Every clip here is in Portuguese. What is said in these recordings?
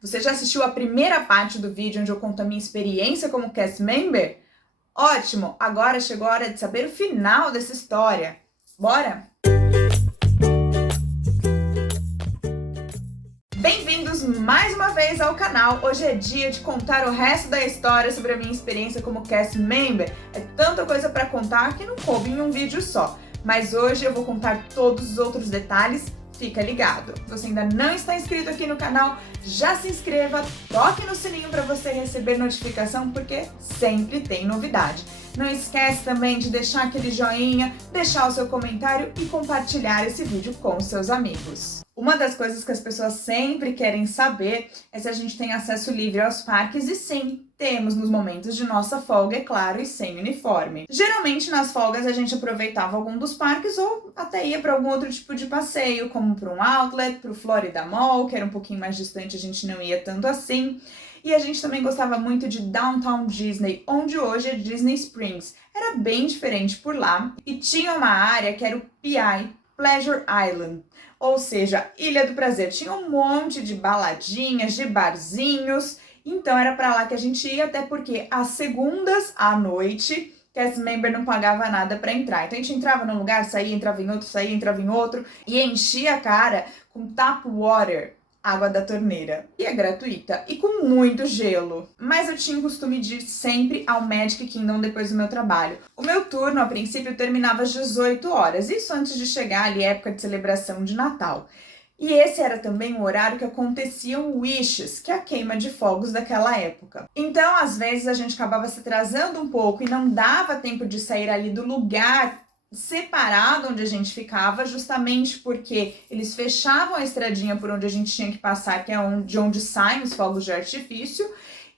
Você já assistiu a primeira parte do vídeo onde eu conto a minha experiência como cast member? Ótimo! Agora chegou a hora de saber o final dessa história. Bora? Bem-vindos mais uma vez ao canal. Hoje é dia de contar o resto da história sobre a minha experiência como cast member. É tanta coisa para contar que não coube em um vídeo só. Mas hoje eu vou contar todos os outros detalhes. Fica ligado! Se você ainda não está inscrito aqui no canal, já se inscreva, toque no sininho para você receber notificação, porque sempre tem novidade. Não esquece também de deixar aquele joinha, deixar o seu comentário e compartilhar esse vídeo com os seus amigos. Uma das coisas que as pessoas sempre querem saber é se a gente tem acesso livre aos parques, e sim, temos nos momentos de nossa folga, é claro, e sem uniforme. Geralmente nas folgas a gente aproveitava algum dos parques ou até ia para algum outro tipo de passeio, como para um outlet, para o Florida Mall, que era um pouquinho mais distante, a gente não ia tanto assim. E a gente também gostava muito de Downtown Disney, onde hoje é Disney Springs. Era bem diferente por lá e tinha uma área que era o PI, Pleasure Island, ou seja, Ilha do Prazer. Tinha um monte de baladinhas, de barzinhos, então era para lá que a gente ia, até porque às segundas à noite, cast member não pagava nada para entrar. Então a gente entrava num lugar, saía, entrava em outro, saía, entrava em outro e enchia a cara com tap water, água da torneira. E é gratuita e com muito gelo. Mas eu tinha o costume de ir sempre ao Magic Kingdom depois do meu trabalho. O meu turno, a princípio, terminava às 18 horas. Isso antes de chegar ali, época de celebração de Natal. E esse era também o horário que aconteciam wishes, que é a queima de fogos daquela época. Então, às vezes, a gente acabava se atrasando um pouco e não dava tempo de sair ali do lugar separado onde a gente ficava, justamente porque eles fechavam a estradinha por onde a gente tinha que passar, que é onde saem os fogos de artifício,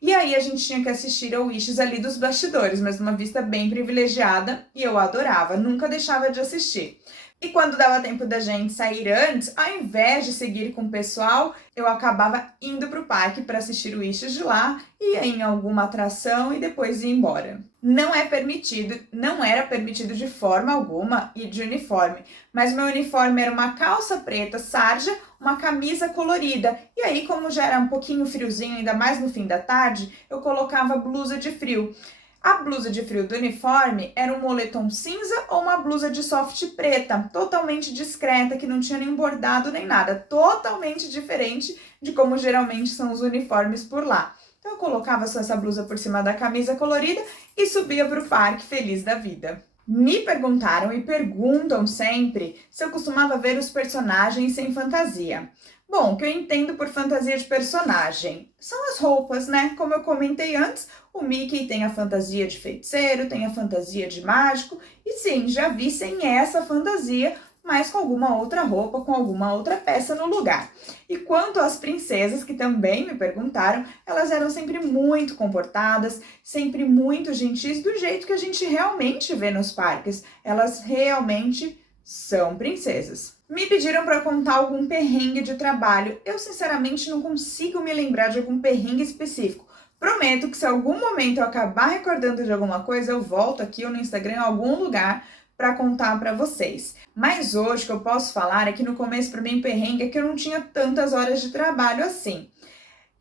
e aí a gente tinha que assistir ao wishes ali dos bastidores, mas numa vista bem privilegiada, e eu adorava, nunca deixava de assistir. E quando dava tempo da gente sair antes, ao invés de seguir com o pessoal, eu acabava indo para o parque para assistir o wishes de lá, ia em alguma atração e depois ia embora. Não era permitido de forma alguma ir de uniforme, mas meu uniforme era uma calça preta sarja, uma camisa colorida, e aí, como já era um pouquinho friozinho, ainda mais no fim da tarde, eu colocava blusa de frio. A blusa de frio do uniforme era um moletom cinza ou uma blusa de soft preta, totalmente discreta, que não tinha nem bordado nem nada, totalmente diferente de como geralmente são os uniformes por lá. Então eu colocava só essa blusa por cima da camisa colorida e subia para o parque feliz da vida. Me perguntaram e perguntam sempre se eu costumava ver os personagens sem fantasia. Bom, o que eu entendo por fantasia de personagem são as roupas, né? Como eu comentei antes, o Mickey tem a fantasia de feiticeiro, tem a fantasia de mágico, e sim, já vi sem essa fantasia, mas com alguma outra roupa, com alguma outra peça no lugar. E quanto às princesas, que também me perguntaram, elas eram sempre muito comportadas, sempre muito gentis, do jeito que a gente realmente vê nos parques. Elas realmente são princesas. Me pediram para contar algum perrengue de trabalho. Eu, sinceramente, não consigo me lembrar de algum perrengue específico. Prometo que se algum momento eu acabar recordando de alguma coisa, eu volto aqui ou no Instagram em algum lugar para contar para vocês. Mas hoje o que eu posso falar é que no começo, para mim, perrengue é que eu não tinha tantas horas de trabalho assim.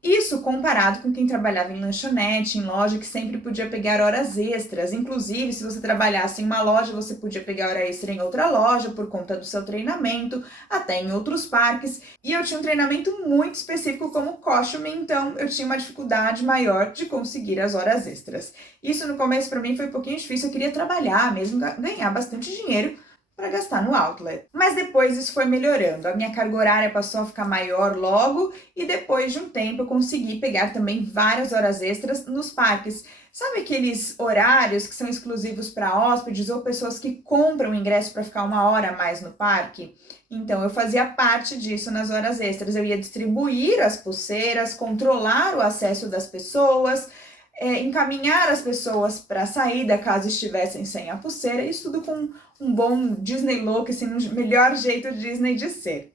Isso comparado com quem trabalhava em lanchonete, em loja, que sempre podia pegar horas extras. Inclusive, se você trabalhasse em uma loja, você podia pegar hora extra em outra loja por conta do seu treinamento, até em outros parques. E eu tinha um treinamento muito específico como costume, então eu tinha uma dificuldade maior de conseguir as horas extras. Isso no começo para mim foi um pouquinho difícil, eu queria trabalhar mesmo, ganhar bastante dinheiro para gastar no outlet. Mas depois isso foi melhorando, a minha carga horária passou a ficar maior logo e depois de um tempo eu consegui pegar também várias horas extras nos parques. Sabe aqueles horários que são exclusivos para hóspedes ou pessoas que compram ingresso para ficar uma hora a mais no parque? Então eu fazia parte disso nas horas extras, eu ia distribuir as pulseiras, controlar o acesso das pessoas, encaminhar as pessoas para a saída caso estivessem sem a pulseira, isso tudo com um bom Disney look, assim, no melhor jeito Disney de ser.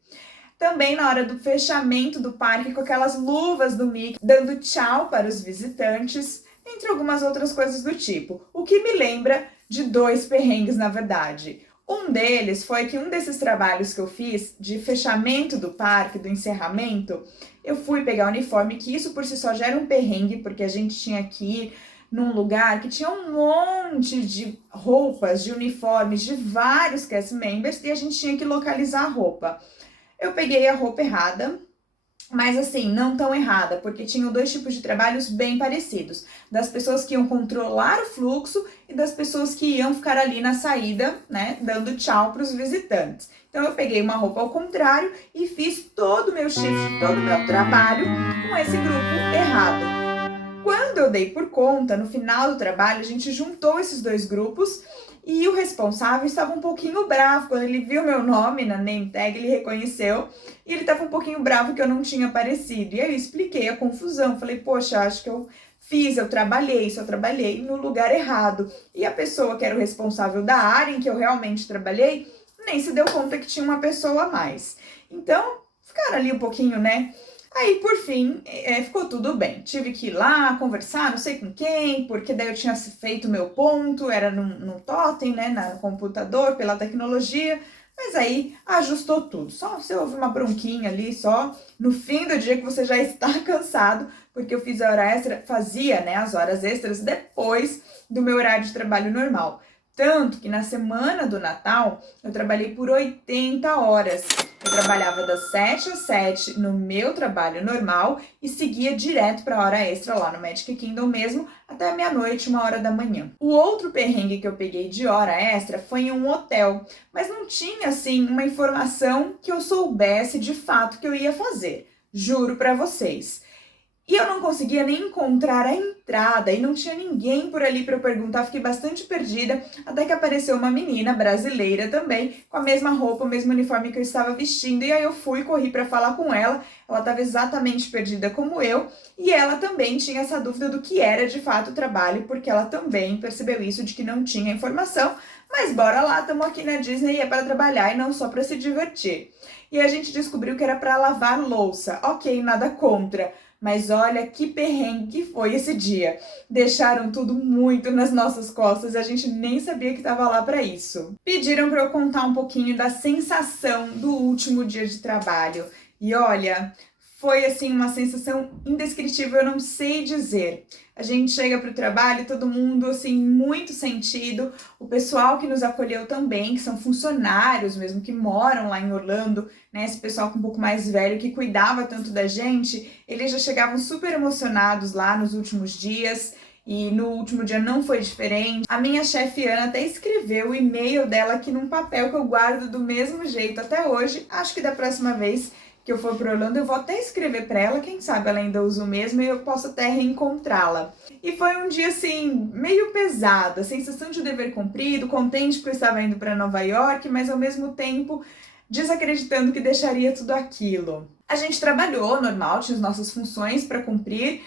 Também na hora do fechamento do parque, com aquelas luvas do Mickey, dando tchau para os visitantes, entre algumas outras coisas do tipo. O que me lembra de dois perrengues, na verdade. Um deles foi que um desses trabalhos que eu fiz de fechamento do parque, do encerramento, eu fui pegar o uniforme, que isso por si só já era um perrengue, porque a gente tinha que ir num lugar que tinha um monte de roupas, de uniformes de vários cast members e a gente tinha que localizar a roupa. Eu peguei a roupa errada, mas assim, não tão errada, porque tinham dois tipos de trabalhos bem parecidos. Das pessoas que iam controlar o fluxo e das pessoas que iam ficar ali na saída, né, dando tchau para os visitantes. Então eu peguei uma roupa ao contrário e fiz todo o meu shift, todo o meu trabalho com esse grupo errado. Quando eu dei por conta, no final do trabalho, a gente juntou esses dois grupos e o responsável estava um pouquinho bravo. Quando ele viu meu nome na name tag, ele reconheceu e ele estava um pouquinho bravo que eu não tinha aparecido. E aí eu expliquei a confusão, falei, poxa, acho que eu só trabalhei no lugar errado. E a pessoa que era o responsável da área em que eu realmente trabalhei, nem se deu conta que tinha uma pessoa a mais. Então, ficaram ali um pouquinho, né? Aí, por fim, ficou tudo bem. Tive que ir lá conversar, não sei com quem, porque daí eu tinha feito meu ponto, era no totem, né, no computador, pela tecnologia, mas aí ajustou tudo. Só você ouve uma bronquinha ali, só no fim do dia que você já está cansado, porque eu fiz a hora extra, fazia, né, as horas extras depois do meu horário de trabalho normal. Tanto que na semana do Natal, eu trabalhei por 80 horas. Eu trabalhava das 7 às 7 no meu trabalho normal e seguia direto para a hora extra lá no Magic Kingdom mesmo, até a meia-noite, 1h da manhã. O outro perrengue que eu peguei de hora extra foi em um hotel, mas não tinha, assim, uma informação que eu soubesse de fato que eu ia fazer. Juro para vocês. E eu não conseguia nem encontrar a entrada e não tinha ninguém por ali para eu perguntar, fiquei bastante perdida, até que apareceu uma menina brasileira também, com a mesma roupa, o mesmo uniforme que eu estava vestindo, e aí eu corri para falar com ela estava exatamente perdida como eu, e ela também tinha essa dúvida do que era de fato o trabalho, porque ela também percebeu isso de que não tinha informação, mas bora lá, estamos aqui na Disney e é para trabalhar e não só para se divertir. E a gente descobriu que era para lavar louça, ok, nada contra. Mas olha que perrengue que foi esse dia. Deixaram tudo muito nas nossas costas e a gente nem sabia que estava lá para isso. Pediram para eu contar um pouquinho da sensação do último dia de trabalho. E olha, foi assim uma sensação indescritível, eu não sei dizer. A gente chega para o trabalho, todo mundo assim muito sentido. O pessoal que nos acolheu também, que são funcionários mesmo, que moram lá em Orlando, né? Esse pessoal um pouco mais velho que cuidava tanto da gente, eles já chegavam super emocionados lá nos últimos dias. E no último dia não foi diferente. A minha chefe Ana até escreveu o e-mail dela aqui num papel que eu guardo do mesmo jeito até hoje. Acho que da próxima vez que eu for para Orlando, eu vou até escrever para ela, quem sabe ela ainda usa o mesmo e eu posso até reencontrá-la. E foi um dia assim, meio pesado, a sensação de dever cumprido, contente porque eu estava indo para Nova York, mas ao mesmo tempo desacreditando que deixaria tudo aquilo. A gente trabalhou normal, tinha as nossas funções para cumprir.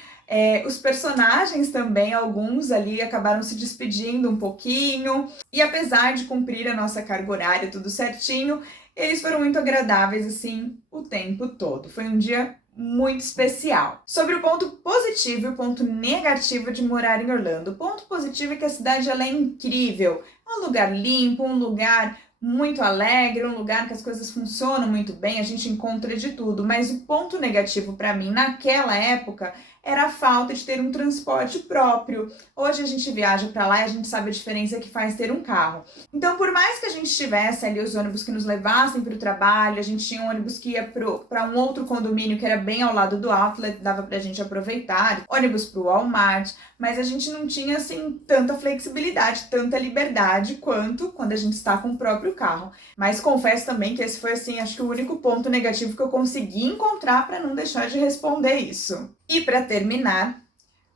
Os personagens também, alguns ali acabaram se despedindo um pouquinho, e apesar de cumprir a nossa carga horária tudo certinho, eles foram muito agradáveis assim o tempo todo. Foi um dia muito especial. Sobre o ponto positivo e o ponto negativo de morar em Orlando. O ponto positivo é que a cidade ela é incrível. É um lugar limpo, um lugar muito alegre, um lugar que as coisas funcionam muito bem, a gente encontra de tudo. Mas o ponto negativo para mim naquela época era a falta de ter um transporte próprio. Hoje a gente viaja para lá e a gente sabe a diferença que faz ter um carro. Então, por mais que a gente tivesse ali os ônibus que nos levassem para o trabalho, a gente tinha um ônibus que ia para um outro condomínio que era bem ao lado do outlet, dava para a gente aproveitar, ônibus para o Walmart, mas a gente não tinha assim tanta flexibilidade, tanta liberdade quanto quando a gente está com o próprio carro. Mas confesso também que esse foi assim, acho que o único ponto negativo que eu consegui encontrar para não deixar de responder isso. E para terminar,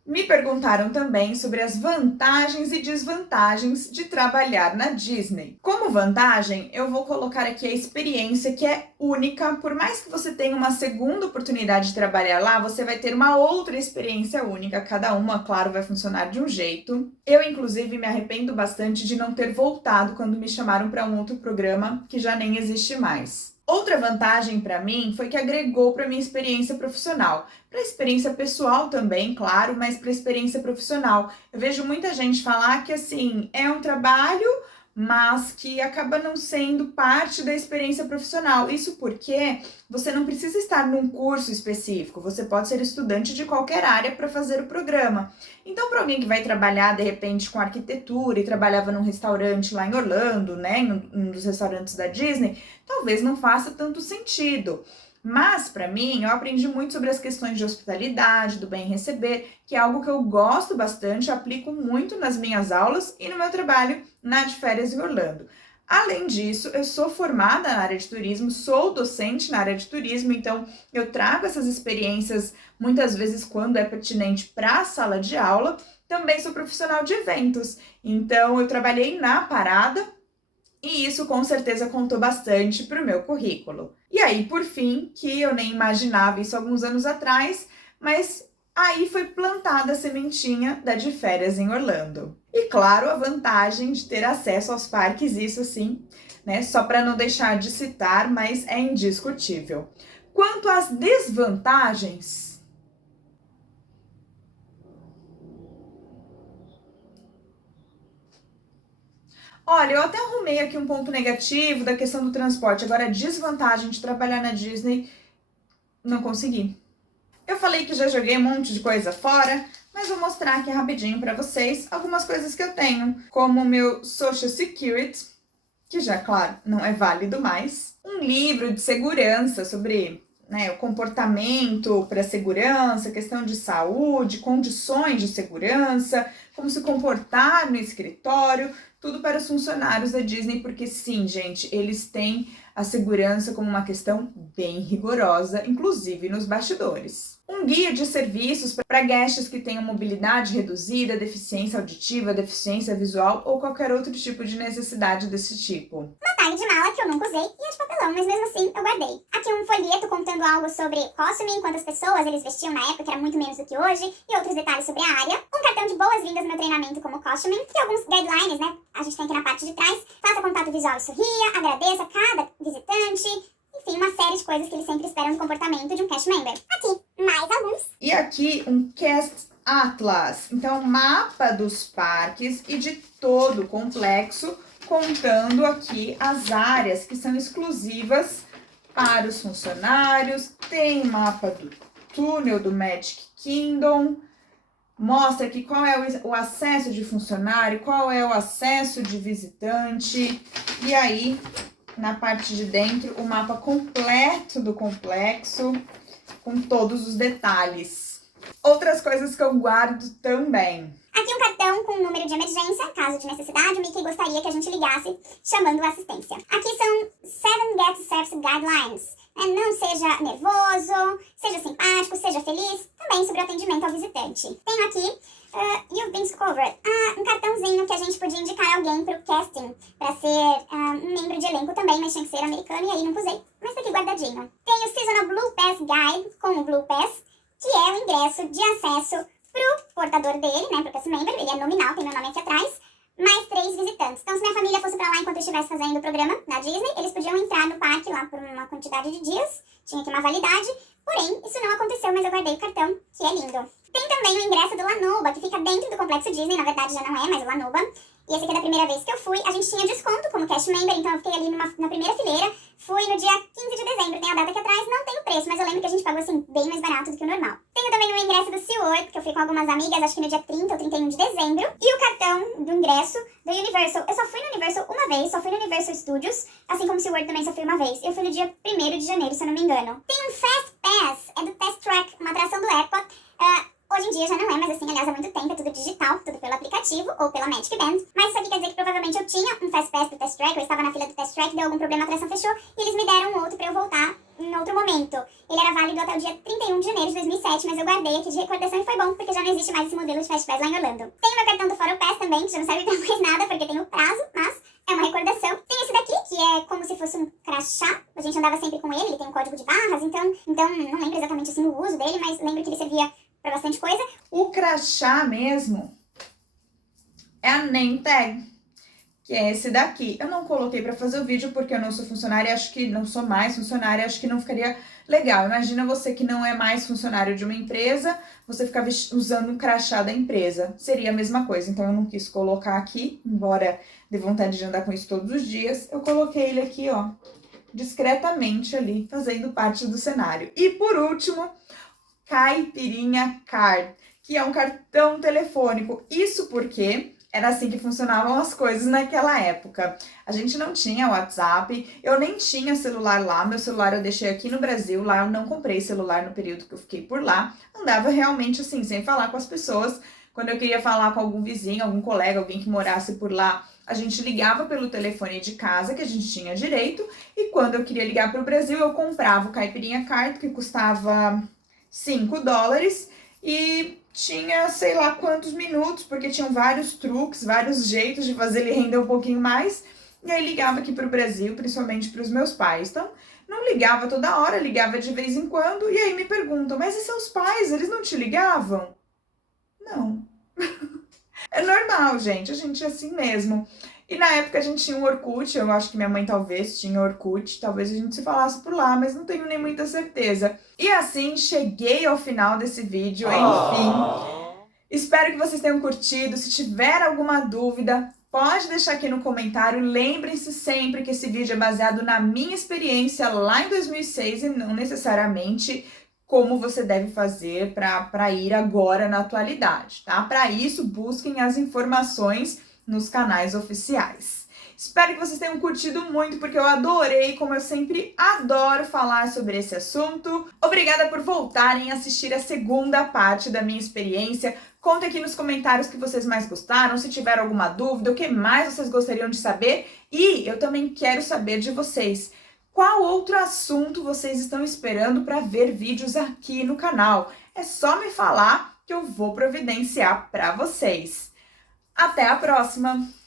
me perguntaram também sobre as vantagens e desvantagens de trabalhar na Disney. Como vantagem, eu vou colocar aqui a experiência que é única. Por mais que você tenha uma segunda oportunidade de trabalhar lá, você vai ter uma outra experiência única. Cada uma, claro, vai funcionar de um jeito. Eu, inclusive, me arrependo bastante de não ter voltado quando me chamaram para um outro programa que já nem existe mais. Outra vantagem para mim foi que agregou para minha experiência profissional. Para a experiência pessoal também, claro, mas para a experiência profissional. Eu vejo muita gente falar que, assim, é um trabalho, mas que acaba não sendo parte da experiência profissional. Isso porque você não precisa estar num curso específico, você pode ser estudante de qualquer área para fazer o programa. Então, para alguém que vai trabalhar, de repente, com arquitetura e trabalhava num restaurante lá em Orlando, né, em um dos restaurantes da Disney, talvez não faça tanto sentido. Mas, para mim, eu aprendi muito sobre as questões de hospitalidade, do bem receber, que é algo que eu gosto bastante, aplico muito nas minhas aulas e no meu trabalho na de férias em Orlando. Além disso, eu sou formada na área de turismo, sou docente na área de turismo, então eu trago essas experiências muitas vezes quando é pertinente para a sala de aula. Também sou profissional de eventos, então eu trabalhei na parada e isso com certeza contou bastante para o meu currículo. E aí, por fim, que eu nem imaginava isso alguns anos atrás, mas aí foi plantada a sementinha da de férias em Orlando. E claro, a vantagem de ter acesso aos parques, isso sim, né? Só para não deixar de citar, mas é indiscutível. Quanto às desvantagens, olha, eu até arrumei aqui um ponto negativo da questão do transporte. Agora, a desvantagem de trabalhar na Disney, não consegui. Eu falei que já joguei um monte de coisa fora, mas vou mostrar aqui rapidinho para vocês algumas coisas que eu tenho, como o meu Social Security, que já, claro, não é válido mais, um livro de segurança sobre, né, o comportamento para segurança, questão de saúde, condições de segurança, como se comportar no escritório, tudo para os funcionários da Disney, porque sim, gente, eles têm a segurança como uma questão bem rigorosa, inclusive nos bastidores. Um guia de serviços para guests que tenham mobilidade reduzida, deficiência auditiva, deficiência visual ou qualquer outro tipo de necessidade desse tipo. Uma tag de mala que eu nunca usei e é de papelão, mas mesmo assim eu guardei. Aqui um folheto contando algo sobre costuming, quantas pessoas eles vestiam na época, que era muito menos do que hoje, e outros detalhes sobre a área. Um cartão de boas-vindas no meu treinamento como costuming, e alguns guidelines, né? A gente tem aqui na parte de trás. Faça contato visual e sorria, agradeça cada visitante. Enfim, uma série de coisas que eles sempre esperam do comportamento de um cast member. Aqui, mais alguns. E aqui um Cast Atlas, então mapa dos parques e de todo o complexo, contando aqui as áreas que são exclusivas para os funcionários. Tem mapa do túnel do Magic Kingdom, mostra aqui qual é o acesso de funcionário, qual é o acesso de visitante, e aí na parte de dentro o mapa completo do complexo com todos os detalhes. Outras coisas que eu guardo também. Aqui um cartão com um número de emergência, caso de necessidade, o Mickey gostaria que a gente ligasse chamando a assistência. Aqui são 7 Get Service Guidelines. Não seja nervoso, seja simpático, seja feliz, também sobre o atendimento ao visitante. Tenho aqui You've Been Discovered, um cartãozinho que a gente podia indicar alguém para o casting, para ser um membro de elenco também, mas tinha que ser americano e aí não usei, mas tá aqui guardadinho. Tenho o Seasonal Blue Pass Guide com o Blue Pass, que é o ingresso de acesso pro portador dele, né, pro cast member, ele é nominal, tem meu nome aqui atrás, mais 3 visitantes. Então, se minha família fosse pra lá enquanto eu estivesse fazendo o programa na Disney, eles podiam entrar no parque lá por uma quantidade de dias, tinha aqui uma validade, porém, isso não aconteceu, mas eu guardei o cartão, que é lindo. Tem também o ingresso do Lanuba, que fica dentro do Complexo Disney, na verdade já não é, mas o Lanuba. E esse aqui é da primeira vez que eu fui, a gente tinha desconto como cast member, então eu fiquei ali na primeira fileira, fui no dia 15 de dezembro, tem a data aqui atrás, não tem o preço, mas eu lembro que a gente pagou assim, bem mais barato do que o normal. Tenho também o ingresso do SeaWorld, que eu fui com algumas amigas, acho que no dia 30 ou 31 de dezembro, e o cartão do ingresso do Universal. Eu só fui no Universal uma vez, só fui no Universal Studios, assim como o SeaWorld também só fui uma vez. Eu fui no dia 1º de janeiro, se eu não me engano. Tem um Fast Pass, é do Test Track, uma atração do Epcot. Hoje em dia já não é, mas assim, aliás, há muito tempo, é tudo digital, tudo pelo aplicativo ou pela Magic Band. Mas isso aqui quer dizer que provavelmente eu tinha um Fast Pass do Test Track, eu estava na fila do Test Track, deu algum problema, a atração fechou, e eles me deram um outro pra eu voltar em outro momento. Ele era válido até o dia 31 de janeiro de 2007, mas eu guardei aqui de recordação e foi bom, porque já não existe mais esse modelo de Fast Pass lá em Orlando. Tem o meu cartão do Foro Pass também, que já não serve pra mais nada, porque tem o prazo, mas é uma recordação. Tem esse daqui, que é como se fosse um crachá, a gente andava sempre com ele tem um código de barras, então não lembro exatamente assim o uso dele, mas lembro que ele servia pra bastante coisa. O crachá mesmo é a name tag, que é esse daqui. Eu não coloquei para fazer o vídeo porque eu não sou funcionária, acho que não sou mais funcionária, acho que não ficaria Legal, imagina você que não é mais funcionário de uma empresa, você ficava usando um crachá da empresa. Seria a mesma coisa, então eu não quis colocar aqui, embora dê vontade de andar com isso todos os dias, eu coloquei ele aqui, ó, discretamente ali, fazendo parte do cenário. E por último, Caipirinha Card, que é um cartão telefônico. Isso porque era assim que funcionavam as coisas naquela época. A gente não tinha WhatsApp, eu nem tinha celular lá, meu celular eu deixei aqui no Brasil, lá eu não comprei celular no período que eu fiquei por lá. Andava realmente assim, sem falar com as pessoas. Quando eu queria falar com algum vizinho, algum colega, alguém que morasse por lá, a gente ligava pelo telefone de casa, que a gente tinha direito. E quando eu queria ligar para o Brasil, eu comprava o Caipirinha Card, que custava $5 e tinha sei lá quantos minutos, porque tinham vários truques, vários jeitos de fazer ele render um pouquinho mais. E aí ligava aqui para o Brasil, principalmente para os meus pais. Então, não ligava toda hora, ligava de vez em quando. E aí me perguntam, mas e seus pais, eles não te ligavam? Não. É normal, gente, a gente é assim mesmo. E na época a gente tinha um Orkut, eu acho que minha mãe talvez tinha Orkut, talvez a gente se falasse por lá, mas não tenho nem muita certeza. E assim, cheguei ao final desse vídeo, enfim. Espero que vocês tenham curtido. Se tiver alguma dúvida, pode deixar aqui no comentário. Lembrem-se sempre que esse vídeo é baseado na minha experiência lá em 2006 e não necessariamente como você deve fazer para ir agora na atualidade, tá? Para isso, busquem as informações nos canais oficiais. Espero que vocês tenham curtido muito, porque eu adorei, como eu sempre adoro falar sobre esse assunto. Obrigada por voltarem a assistir a segunda parte da minha experiência. Conta aqui nos comentários o que vocês mais gostaram, se tiver alguma dúvida, o que mais vocês gostariam de saber. E eu também quero saber de vocês. Qual outro assunto vocês estão esperando para ver vídeos aqui no canal? É só me falar que eu vou providenciar para vocês. Até a próxima!